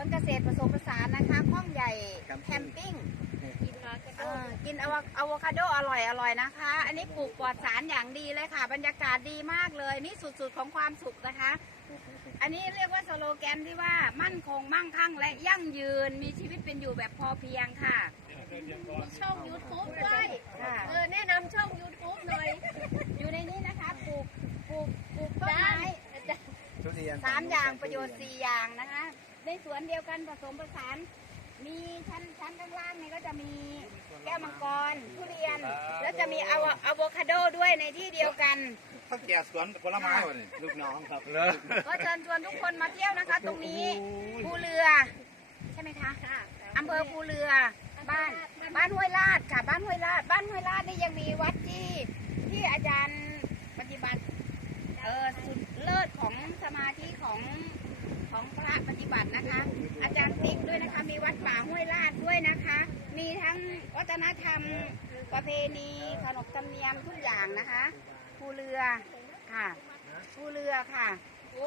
วนเกษตรผสมผสานนะคะข้องใหญ่แคมปิ้งกินมาก็เอ่อกินอะวะอะโวคาโดอร่อยอร่อยนะคะ อันนี้ปลูกปลอดสารอย่างดีเลยค่ะ บรรยากาศดีมากเลย นี่สุดๆของความสุขนะคะ อันนี้เรียกว่าสโลแกนที่ว่ามั่นคงมั่งคั่งและยั่งยืนมีชีวิตเป็นอยู่แบบพอเพียงค่ะมีช่อง YouTube ด้วยค่ะเออแนะนำช่อง YouTube หน่อย อยู่ในนี้นะคะปลูกปลูกปลูกต้นจ้าไม้ทุเรียนสามอย่างประโยชน์สี่อย่างนะคะ ในสวนเดียวกันผสมผสาน มีชั้นชั้นข้างล่างนี่ก็จะมีแก้วมังกรทุเรียน แล้วจะมีอะโวอะโวคาโดด้วยในที่เดียวกัน ถ้าแก่สวนผลไม้วะนี่ลูกน้องครับเหรอก็เชิญชวนทุกคนมาเที่ยวนะคะ ตรงนี้ภูเรือ ใช่ไหมคะค่ะอำเภอภูเรือ บ้านบ้านห้วยลาดค่ะ บ้านห้วยลาด บ้านห้วยลาดนี่ยังมีวัดที่ที่อาจารย์ปฏิบัติ เออสุดเลิศของสมาธิของ ของพรปฏิบัตินะคะ อาจารย์ติ๊กด้วยนะคะ มีวัดป่าห้วยลาดด้วยนะคะ มีทั้งวัฒนธรรมประเพณีขนบธรรมเนียมทุกอย่างนะคะภูเรือค่ะภูเรือค่ะ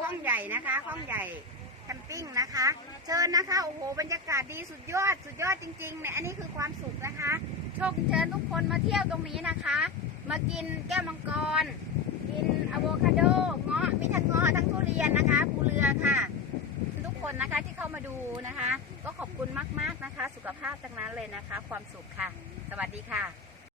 ข้องใหญ่นะคะข้องใหญ่แคมปิ้งนะคะ เชิญนะคะโอ้โหบรรยากาศดีสุดยอดสุดยอดจริงๆเนี่ยอันนี้คือความสุขนะคะโชคเชิญทุกคนมาเที่ยวตรงนี้นะคะ มากินแก้วมังกร กินอะโวคาโดเงาะมีทั้งเงาะทั้งทุเรียนนะคะภูเรือค่ะ คนนะคะที่เข้ามาดูนะคะ ก็ขอบคุณมากๆนะคะ สุขภาพทั้งนั้นเลยนะคะ ความสุขค่ะ สวัสดีค่ะ